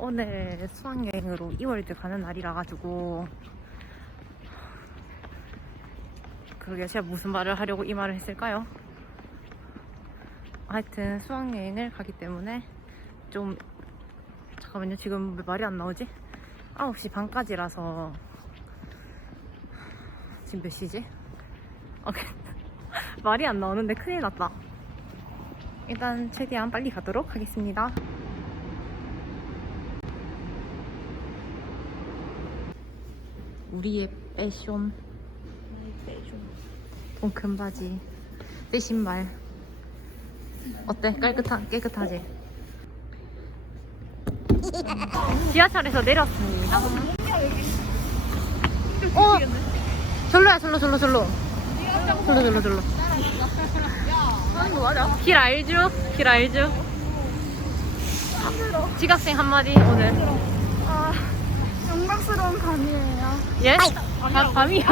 오늘 수학여행으로 이월드 가는 날이라 가지고 그러게 제가 무슨 말을 하려고 이 말을 했을까요? 하여튼 수학여행을 가기 때문에 좀 잠깐만요 지금 왜 말이 안 나오지? 9시 반까지라서 지금 몇 시지? 어, 말이 안 나오는데 큰일 났다 일단 최대한 빨리 가도록 하겠습니다 우리의 패션 통큰 바지 내 신발 어때? 깨끗한, 깨끗하지? 지하철에서 내렸습니다 어? 절로야 절로 절로 절로 절로 절로 절로 길 알죠? 길 알죠? 지각생 한마디 오늘 아, 영광스러운 밤이에요. 예? 밤, 밤이요?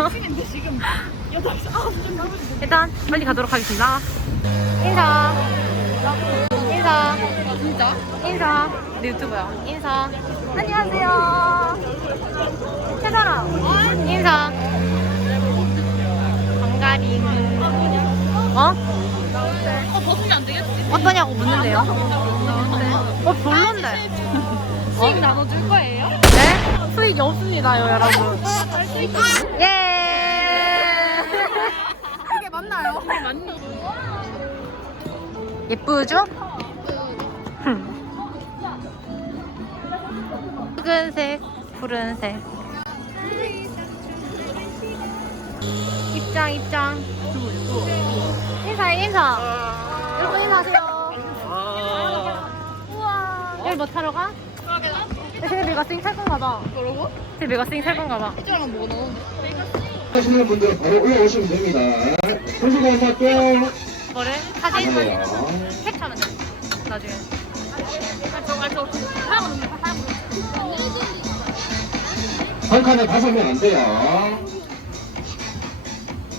일단 빨리 가도록 하겠습니다. 인사. 인사. 진짜? 인사. 내 유튜브야. 인사. 안녕하세요. 채사람. 인사. 방가림. 어? 어, 벗으면 안 되겠지? 어떠냐고 묻는데요? 어, 별론데. 수익이 없습니다요, 여러분. 예! 이게 맞나요? 맞나? 예쁘죠? 붉은색, 푸른색. 입장, 입장. 인사해, 인사. 여러분, 인사하세요. 우와. 여기 뭐 타러 가? 메가스윙 탈 건가 봐. 그러고? 쟤 메가스윙 탈 건가 봐. 이쪽랑 뭐가 넣어? 하시는 분들 바로 올라오시면 됩니다. 소식을 받고 뭐래? 사진? 가세요. 캡처하면 돼. 나중에. 한 칸에 다섯 명 안 돼요.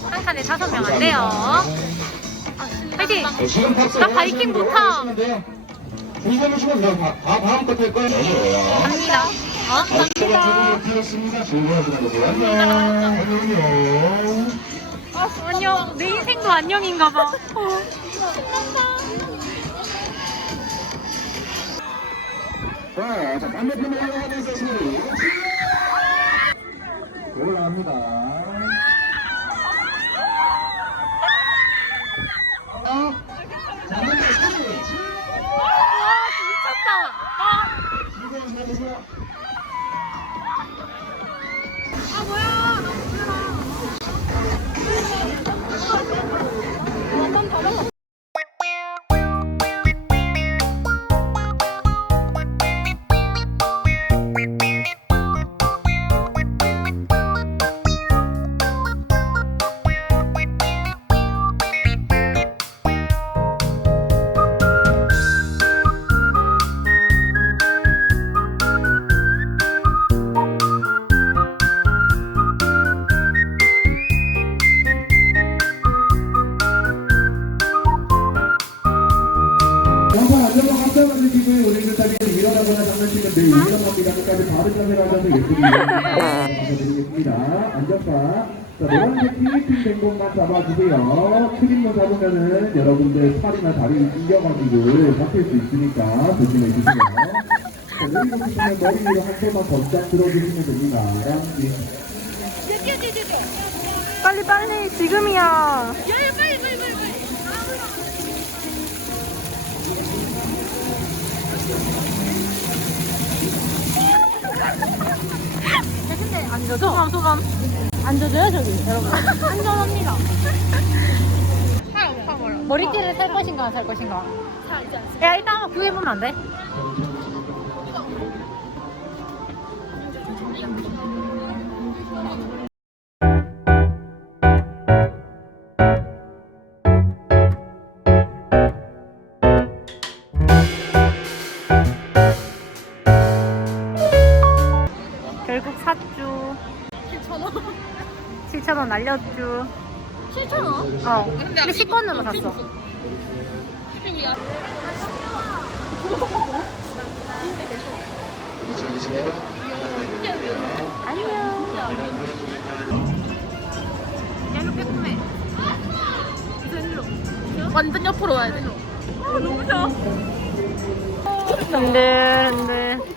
한 칸에 다섯 명 안 돼요. 화이팅! 네, 지금 박수 나 바이킹 못 타. 준비해주시면 그냥 다, 다 다음 거될 거예요. 갑니다. 어? 갑니다. 되었습니다. 즐거워하시는 안녕. 안녕요. 어, 안녕. 내 인생도 안녕인가 봐. 어. 자, 자, 반대편 올라가면서 소리. 올라갑니다. 끝까지 바른 자세로 하셔서 예쁘게 일어나드리겠습니다. 안전바. 자, 노란색 필리핀 된 곳만 잡아주세요. 트림만 잡으면은 여러분들 팔이나 다리 이겨가지고 잡힐 수 있으니까 조심해 주세요. 자, 내리고 싶으면 머리 위로 한 손만 번쩍 들어주시면 됩니다. 랑지. 빨리 빨리 지금이야. 야, 빨리, 빨리, 빨리, 빨리. 근데 안 젖어? 소감, 소감. 안 젖어요, 저기, 여러분? 안전합니다. 머리띠를 살 것인가, 안 살 것인가? 야, 일단 한번 구해보면 안 돼? 7,000원 날렸죠. 7,000원? 어. 근데 10번으로 샀어. 얘는 빼꼼해. 완전 옆으로 와야 돼. 아, 너무 좋아. 흔들흔들.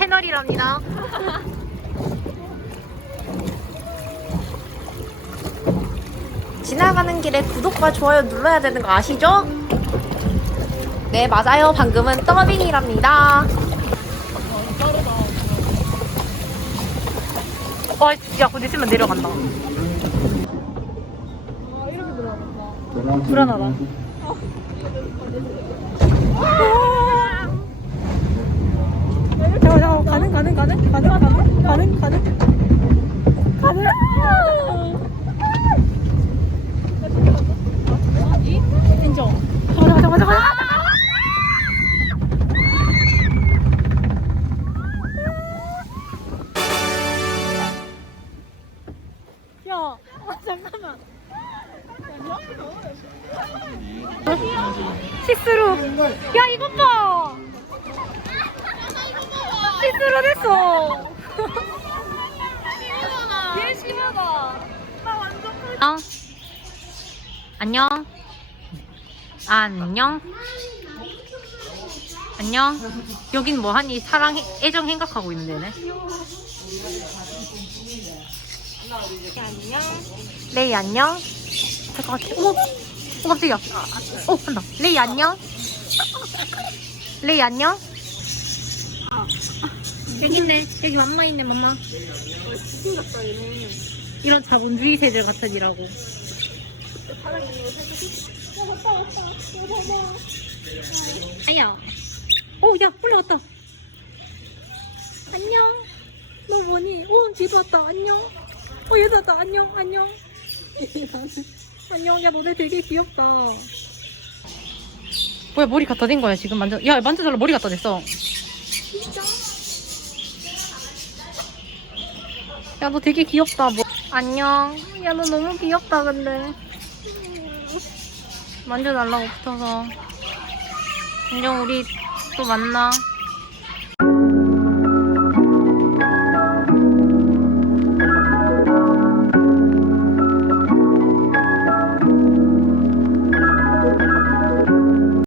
채널이랍니다. 지나가는 길에 구독과 좋아요 눌러야 되는 거 아시죠? 네, 맞아요. 방금은 더빙이랍니다. 어, 야, 곧 있으면 내려간다. 불안하다. 잠깐, 잠깐, 가는, 가는, 가는, 가는, 가는, 가는, 가는, 가는. 인정. 가자, 가자, 가자. 야, 아, 잠깐만. 시스루. 야, 이것 봐. 시스루 됐어. 얘 심하다. 나 완전 안녕. 안녕. 안녕. 여긴 뭐 하니? 사랑, 애정 행각하고 있는 데네. 레이 안녕. 같아. 어머, 어 깜짝이야. 어 한다. 레이 안녕. 레이 안녕. 여기 있네. 여기 맘마 있네 맘마. 이런 자본주의 세들 같은 이라고. 아야. 오, 야, 올라왔다. 안녕. 너 뭐니? 어, 얘도 왔다. 안녕. 어, 얘도 왔다. 안녕, 안녕. 안녕. 야, 너네 되게 귀엽다. 뭐야, 머리 갖다 댄 거야, 지금 만져. 야, 만져달라. 머리 갖다 댔어. 진짜? 야, 너 되게 귀엽다. 뭐. 안녕. 야, 너 너무 귀엽다, 근데. 만져달라고 붙어서. 안녕, 우리 또 만나.